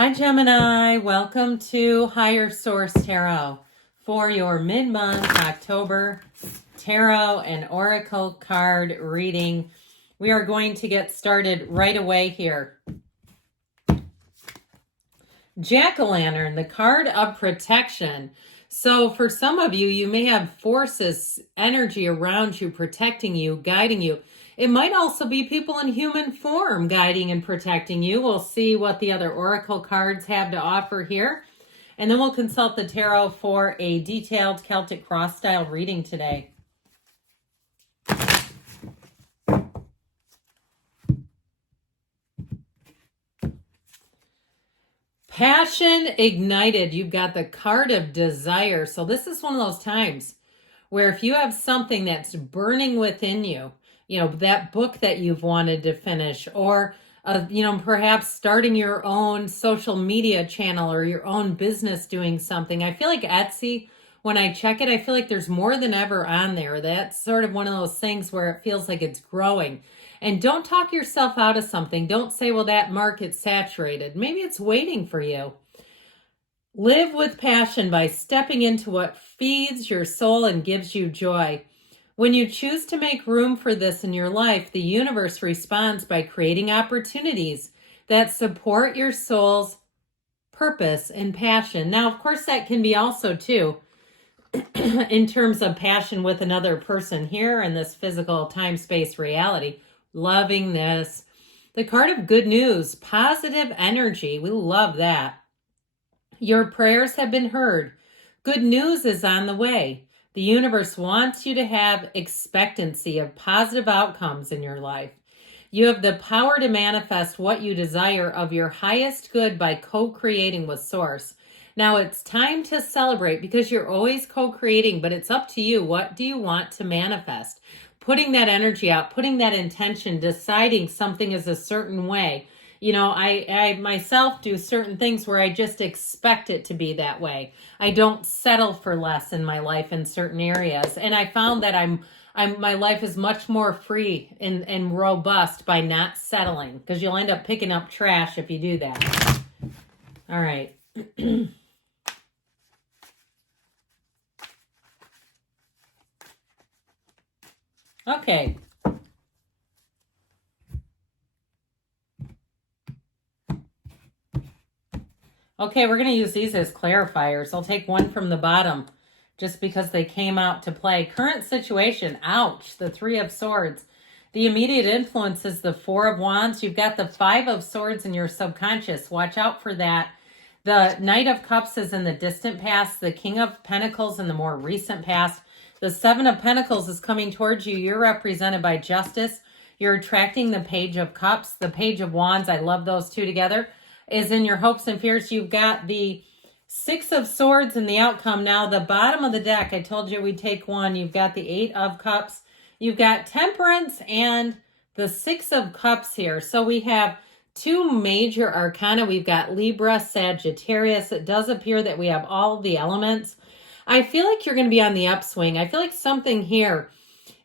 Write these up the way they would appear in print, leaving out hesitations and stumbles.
Hi, Gemini. Welcome to Higher Source Tarot for your mid-month October tarot and oracle card reading. We are going to get started right away here. Jack-o'-lantern, the card of protection. So for some of you, you may have forces, energy around you, protecting you, guiding you. It might also be people in human form guiding and protecting you. We'll see what the other oracle cards have to offer here. And then we'll consult the tarot for a detailed Celtic cross-style reading today. Passion ignited. You've got the card of desire. So this is one of those times where if you have something that's burning within you, that book that you've wanted to finish, or, perhaps starting your own social media channel or your own business doing something. I feel like Etsy, when I check it, I feel like there's more than ever on there. That's sort of one of those things where it feels like it's growing. And don't talk yourself out of something. Don't say, well, that market's saturated. Maybe it's waiting for you. Live with passion by stepping into what feeds your soul and gives you joy. When you choose to make room for this in your life, the universe responds by creating opportunities that support your soul's purpose and passion. Now, of course, that can be also, too, in terms of passion with another person here in this physical time-space reality. Loving this. The card of good news, positive energy. We love that. Your prayers have been heard. Good news is on the way. The universe wants you to have expectancy of positive outcomes in your life. You have the power to manifest what you desire of your highest good by co-creating with Source. Now it's time to celebrate because you're always co-creating, but it's up to you. What do you want to manifest? Putting that energy out, putting that intention, deciding something is a certain way. I myself do certain things where I just expect it to be that way. I don't settle for less in my life in certain areas. And I found that my life is much more free and robust by not settling, because you'll end up picking up trash if you do that. All right. Okay. Okay, we're going to use these as clarifiers. I'll take one from the bottom just because they came out to play. Current situation, ouch, the Three of Swords. The immediate influence is the Four of Wands. You've got the Five of Swords in your subconscious. Watch out for that. The Knight of Cups is in the distant past. The King of Pentacles in the more recent past. The Seven of Pentacles is coming towards you. You're represented by Justice. You're attracting the Page of Cups. The Page of Wands, I love those two together, is in your hopes and fears. You've got the Six of Swords in the outcome. Now, the bottom of the deck, I told you we'd take one. You've got the Eight of Cups. You've got Temperance and the Six of Cups here. So we have two major arcana. We've got Libra, Sagittarius. It does appear that we have all the elements. I feel like you're going to be on the upswing. I feel like something here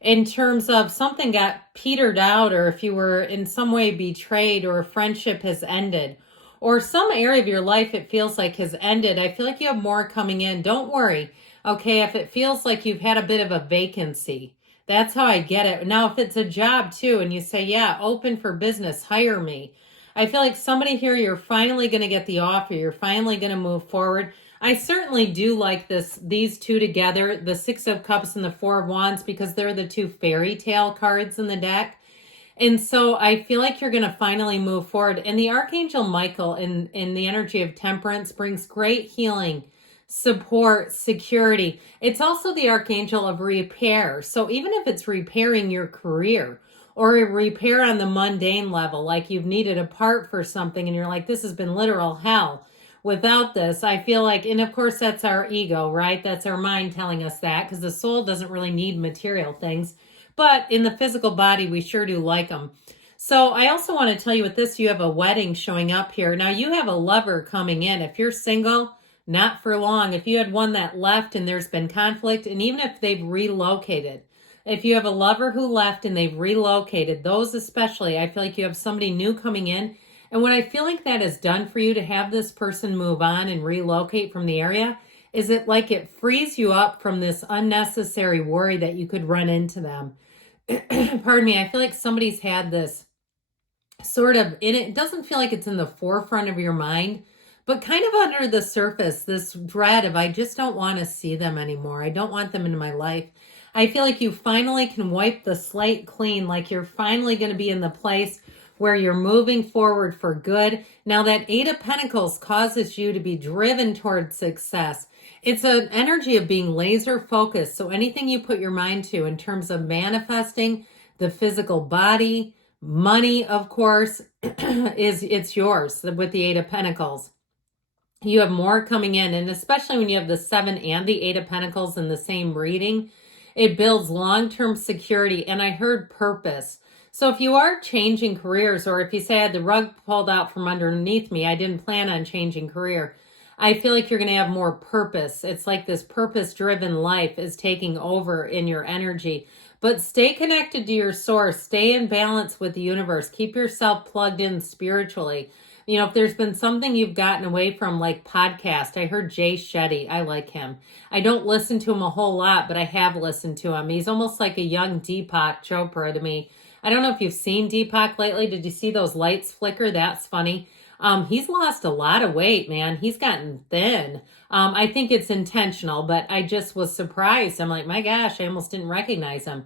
in terms of something got petered out, or if you were in some way betrayed, or a friendship has ended, or some area of your life it feels like has ended. I feel like you have more coming in. Don't worry. Okay, if it feels like you've had a bit of a vacancy, that's how I get it. Now, if it's a job too, and you say, yeah, open for business, hire me. I feel like somebody here, you're finally going to get the offer. You're finally going to move forward. I certainly do like these two together, the Six of Cups and the Four of Wands, because they're the two fairy tale cards in the deck. And so I feel like you're going to finally move forward. And the Archangel Michael in the energy of Temperance brings great healing, support, security. It's also the Archangel of repair. So even if it's repairing your career or a repair on the mundane level, like you've needed a part for something and you're like, this has been literal hell without this, I feel like, and of course that's our ego, right? That's our mind telling us that, because the soul doesn't really need material things. But in the physical body, we sure do like them. So I also want to tell you with this, you have a wedding showing up here. Now you have a lover coming in. If you're single, not for long. If you had one that left and there's been conflict, and even if they've relocated, if you have a lover who left and they've relocated, those especially, I feel like you have somebody new coming in. And what I feel like that has done for you to have this person move on and relocate from the area is it frees you up from this unnecessary worry that you could run into them. Pardon me, I feel like somebody's had this sort of it doesn't feel like it's in the forefront of your mind, but kind of under the surface, this dread of I just don't want to see them anymore. I don't want them in my life. I feel like you finally can wipe the slate clean, like you're finally going to be in the place where you're moving forward for good. Now that Eight of Pentacles causes you to be driven towards success. It's an energy of being laser focused. So anything you put your mind to in terms of manifesting the physical body, money, of course, it's yours with the Eight of Pentacles. You have more coming in, and especially when you have the Seven and the Eight of Pentacles in the same reading, it builds long-term security, and I heard purpose. So if you are changing careers, or if you say I had the rug pulled out from underneath me, I didn't plan on changing career, I feel like you're going to have more purpose. It's like this purpose-driven life is taking over in your energy. But stay connected to your source. Stay in balance with the universe. Keep yourself plugged in spiritually. You know, if there's been something you've gotten away from, like podcast, I heard Jay Shetty. I like him. I don't listen to him a whole lot, but I have listened to him. He's almost like a young Deepak Chopra to me. I don't know if you've seen Deepak lately. Did you see those lights flicker? That's funny. He's lost a lot of weight, man. He's gotten thin. I think it's intentional, but I just was surprised. I'm like, my gosh, I almost didn't recognize him.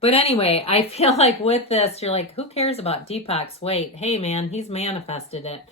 But anyway, I feel like with this, you're like, who cares about Deepak's weight? Hey, man, he's manifested it.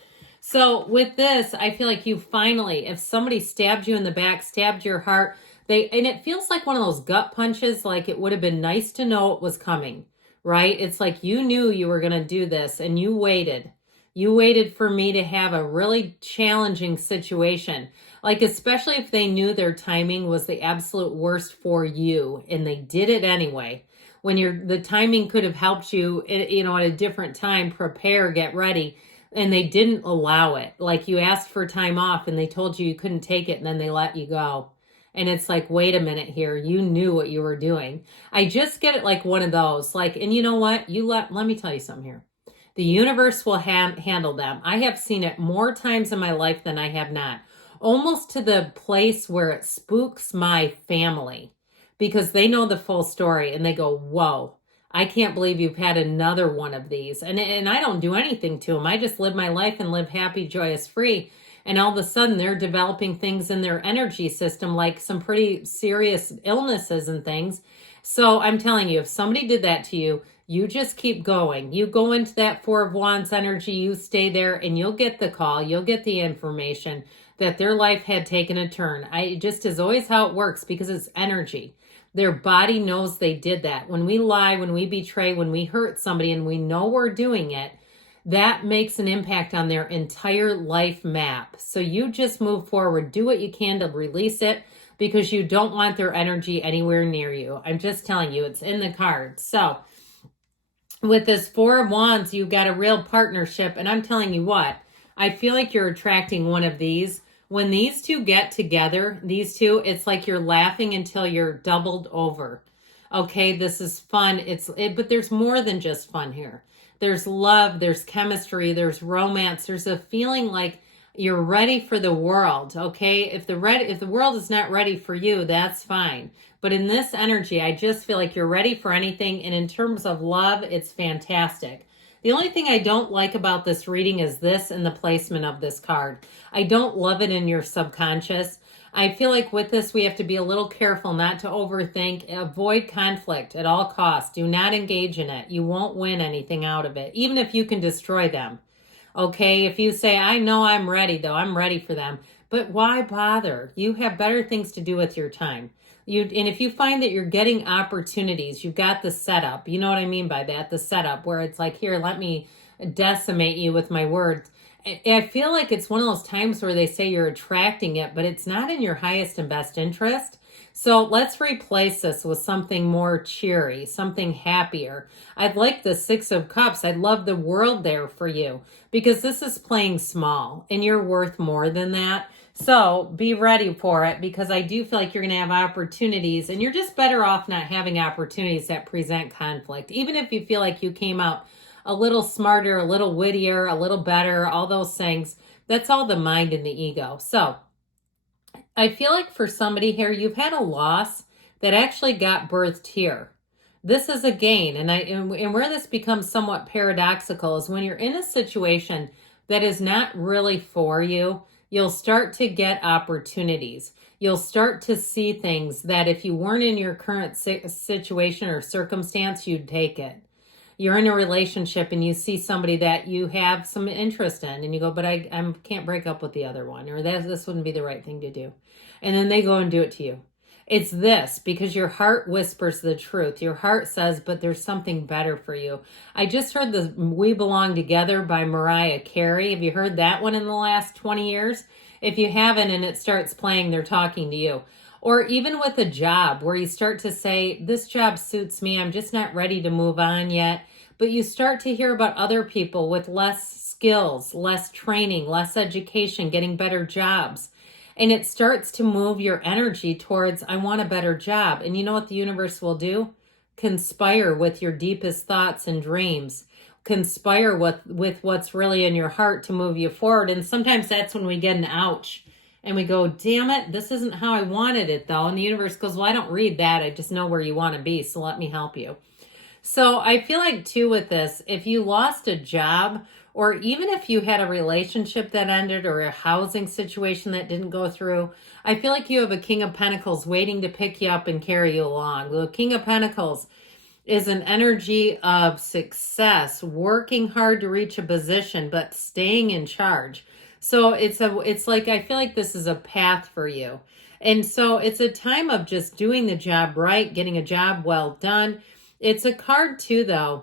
So with this, I feel like you finally, if somebody stabbed you in the back, stabbed your heart, and it feels like one of those gut punches, like it would have been nice to know it was coming, right? It's like you knew you were going to do this and you waited. You waited for me to have a really challenging situation. Like, especially if they knew their timing was the absolute worst for you and they did it anyway. When the timing could have helped you, you know, at a different time, prepare, get ready, and they didn't allow it. Like you asked for time off and they told you couldn't take it and then they let you go. And it's like, wait a minute here. You knew what you were doing. I just get it like one of those. Like, and you know what? Let me tell you something here. The universe will handle them. I have seen it more times in my life than I have not. Almost to the place where it spooks my family because they know the full story and they go, whoa, I can't believe you've had another one of these. And I don't do anything to them. I just live my life and live happy, joyous, free. And all of a sudden they're developing things in their energy system, like some pretty serious illnesses and things. So I'm telling you, if somebody did that to you, you just keep going. You go into that Four of Wands energy, you stay there, and you'll get the call. You'll get the information that their life had taken a turn. It just is always how it works because it's energy. Their body knows they did that. When we lie, when we betray, when we hurt somebody and we know we're doing it, that makes an impact on their entire life map. So you just move forward. Do what you can to release it because you don't want their energy anywhere near you. I'm just telling you, it's in the cards. So with this Four of Wands, you've got a real partnership. And I'm telling you what, I feel like you're attracting one of these. When these two get together, these two, it's like you're laughing until you're doubled over. Okay, this is fun. But there's more than just fun here. There's love, there's chemistry, there's romance. There's a feeling like you're ready for the world, okay? If the world is not ready for you, that's fine. But in this energy, I just feel like you're ready for anything. And in terms of love, it's fantastic. The only thing I don't like about this reading is this and the placement of this card. I don't love it in your subconscious. I feel like with this, we have to be a little careful not to overthink. Avoid conflict at all costs. Do not engage in it. You won't win anything out of it, even if you can destroy them. Okay, if you say, I know I'm ready, though. I'm ready for them. But why bother? You have better things to do with your time. And if you find that you're getting opportunities, you've got the setup. You know what I mean by that? The setup where it's like, here, let me decimate you with my words. I feel like it's one of those times where they say you're attracting it, but it's not in your highest and best interest. So let's replace this with something more cheery, something happier. I'd like the Six of Cups. I'd love the world there for you because this is playing small and you're worth more than that. So be ready for it because I do feel like you're going to have opportunities and you're just better off not having opportunities that present conflict. Even if you feel like you came out a little smarter, a little wittier, a little better, all those things. That's all the mind and the ego. So I feel like for somebody here, you've had a loss that actually got birthed here. This is a gain. And where this becomes somewhat paradoxical is when you're in a situation that is not really for you, you'll start to get opportunities. You'll start to see things that if you weren't in your current situation or circumstance, you'd take it. You're in a relationship and you see somebody that you have some interest in and you go, but I can't break up with the other one, or this wouldn't be the right thing to do. And then they go and do it to you. It's this, because your heart whispers the truth. Your heart says, but there's something better for you. I just heard the We Belong Together by Mariah Carey. Have you heard that one in the last 20 years? If you haven't and it starts playing, they're talking to you. Or even with a job where you start to say, this job suits me, I'm just not ready to move on yet. But you start to hear about other people with less skills, less training, less education, getting better jobs. And it starts to move your energy towards, I want a better job. And you know what the universe will do? Conspire with your deepest thoughts and dreams. Conspire with what's really in your heart to move you forward. And sometimes that's when we get an ouch. And we go, damn it, this isn't how I wanted it though. And the universe goes, well, I don't read that. I just know where you want to be. So let me help you. So I feel like too with this, if you lost a job, or even if you had a relationship that ended or a housing situation that didn't go through, I feel like you have a King of Pentacles waiting to pick you up and carry you along. The King of Pentacles is an energy of success, working hard to reach a position, but staying in charge. So it's like, I feel like this is a path for you. And so it's a time of just doing the job right, getting a job well done. It's a card too, though,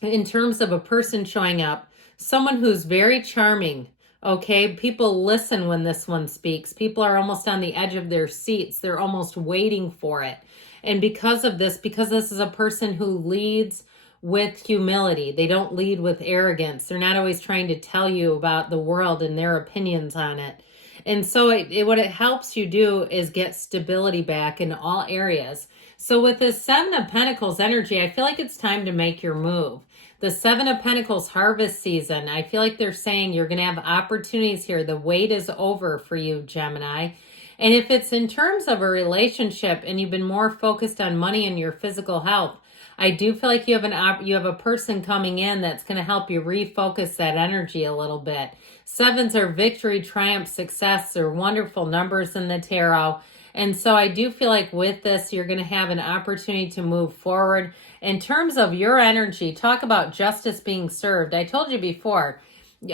in terms of a person showing up, someone who's very charming, okay? People listen when this one speaks. People are almost on the edge of their seats. They're almost waiting for it. And because this is a person who leads with humility. They don't lead with arrogance. They're not always trying to tell you about the world and their opinions on it. And so what it helps you do is get stability back in all areas. So with this Seven of Pentacles energy, I feel like it's time to make your move. The Seven of Pentacles harvest season, I feel like they're saying you're going to have opportunities here. The wait is over for you, Gemini. And if it's in terms of a relationship and you've been more focused on money and your physical health, I do feel like you have a person coming in that's going to help you refocus that energy a little bit. Sevens are victory, triumph, success. They're wonderful numbers in the tarot. And so I do feel like with this, you're going to have an opportunity to move forward. In terms of your energy, talk about justice being served. I told you before,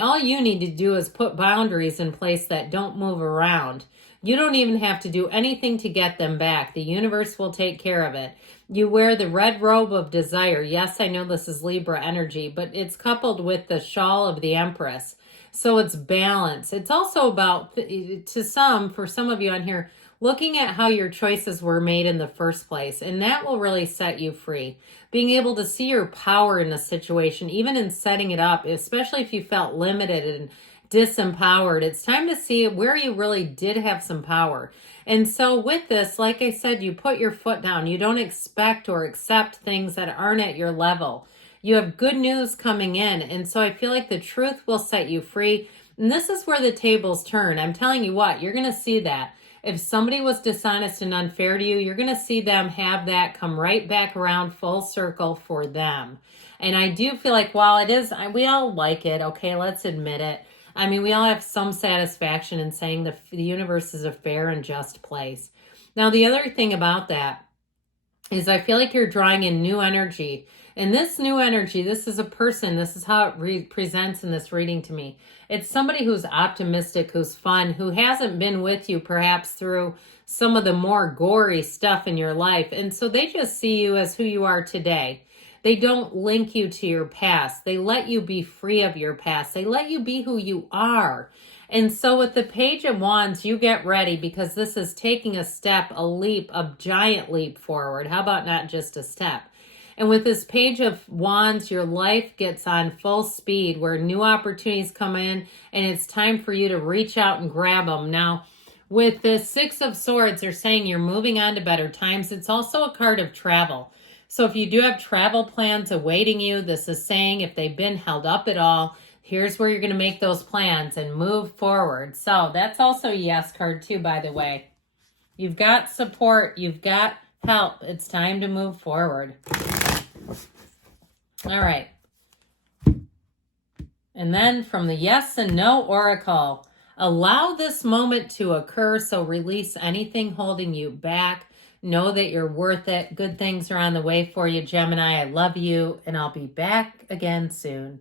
all you need to do is put boundaries in place that don't move around. You don't even have to do anything to get them back. The universe will take care of it. You wear the red robe of desire. Yes, I know this is Libra energy, but it's coupled with the shawl of the Empress. So it's balance. It's also about, for some of you on here, looking at how your choices were made in the first place. And that will really set you free. Being able to see your power in a situation, even in setting it up, especially if you felt limited and disempowered, it's time to see where you really did have some power. And so with this, like I said, you put your foot down. You don't expect or accept things that aren't at your level. You have good news coming in. And so I feel like the truth will set you free. And this is where the tables turn. I'm telling you what, you're going to see that. If somebody was dishonest and unfair to you, you're going to see them have that come right back around full circle for them. And I do feel like while it is, we all like it, okay, let's admit it. I mean, we all have some satisfaction in saying the universe is a fair and just place. Now, the other thing about that is I feel like you're drawing in new energy. And this new energy, this is a person, this is how it presents in this reading to me. It's somebody who's optimistic, who's fun, who hasn't been with you perhaps through some of the more gory stuff in your life. And so they just see you as who you are today. They don't link you to your past. They let you be free of your past. They let you be who you are. And so with the Page of Wands, you get ready because this is taking a step, a leap, a giant leap forward. How about not just a step? And with this Page of Wands, your life gets on full speed where new opportunities come in and it's time for you to reach out and grab them. Now, with the Six of Swords, they're saying you're moving on to better times. It's also a card of travel. So if you do have travel plans awaiting you, this is saying if they've been held up at all, here's where you're going to make those plans and move forward. So that's also a yes card too, by the way. You've got support. You've got help. It's time to move forward. All right. And then from the yes and no oracle, allow this moment to occur. So release anything holding you back. Know that you're worth it. Good things are on the way for you, Gemini. I love you, and I'll be back again soon.